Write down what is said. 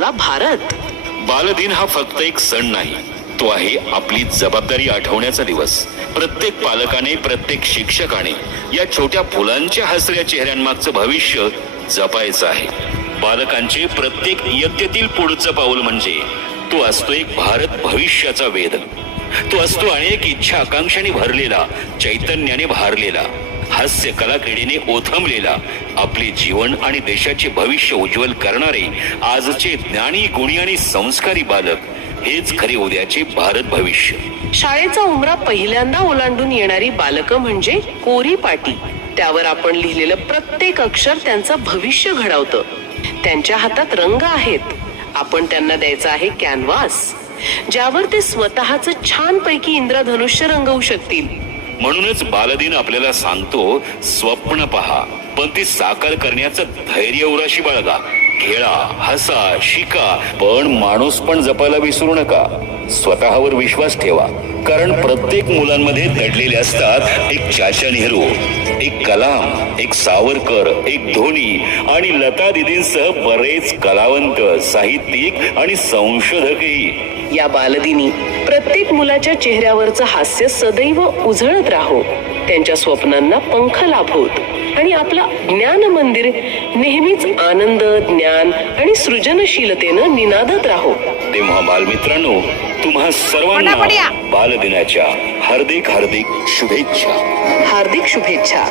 आपला भारत. बालदिन हा फक्त एक सण नाही, तो आहे आपली जबाबदारी आठवण्याचा दिवस. प्रत्येक पालकाने, प्रत्येक शिक्षकाने या छोट्या फुलांच्या हसऱ्या चेहऱ्यांमागचं भविष्य जपायचं आहे. बालकांचे प्रत्येक इयत्तेतील पुढचं पाऊल म्हणजे तो असतो एक भारत भविष्याचा वेध. तो असतो अनेक इच्छा आकांक्षांनी भरलेला, चैतन्याने भारलेला, हास्य कलाक्रीडेने ओथंबलेला, आपले जीवन आणि देशाचे भविष्य उज्ज्वल करणारे आजचे ज्ञानी, गुणी आणि संस्कारी बालक हेच खरे उद्याचे भारत भविष्य. शाळेचा उमरा पहिल्यांदा ओलांडून येणारी बालकं म्हणजे कोरी पाटी. त्यावर आपण लिहिलेलं प्रत्येक अक्षर त्यांचं भविष्य घडवतं. त्यांच्या हातात रंग आहेत, आपण त्यांना द्यायचा आहे कॅनव्हास, ज्यावर ते स्वतःच छानपैकी इंद्रधनुष्य रंगवू शकतील. म्हणूनच बालदिन आपल्याला सांगतो, स्वप्न पहा, पण ती साकार करण्याचं धैर्य उराशी बाळगा. खेळा, हसा, शिका, पण माणूस पण जपायला विसरू नका. स्वतःवर विश्वास ठेवा, कारण प्रत्येक मुलांमध्ये दडलेले असतात एक चाचा नेहरू, एक कलाम, एक सावरकर, एक धोनी आणि लता दीदींसह बरेच कलावंत, साहित्यिक आणि संशोधकही. या बालदिनी प्रत्येक मुलाच्या चेहऱ्यावरचं हास्य सदैव उजळत राहो, त्यांच्या स्वप्नांना पंख लाभोत आणि आपलं ज्ञान मंदिर नेहमीच आनंद, ज्ञान आणि सृजनशीलतेनं निनादत राहो. तेव्हा बालमित्रांनो, तुम्हा सर्वांना बालदिनाच्या हार्दिक हार्दिक शुभेच्छा. हार्दिक शुभेच्छा.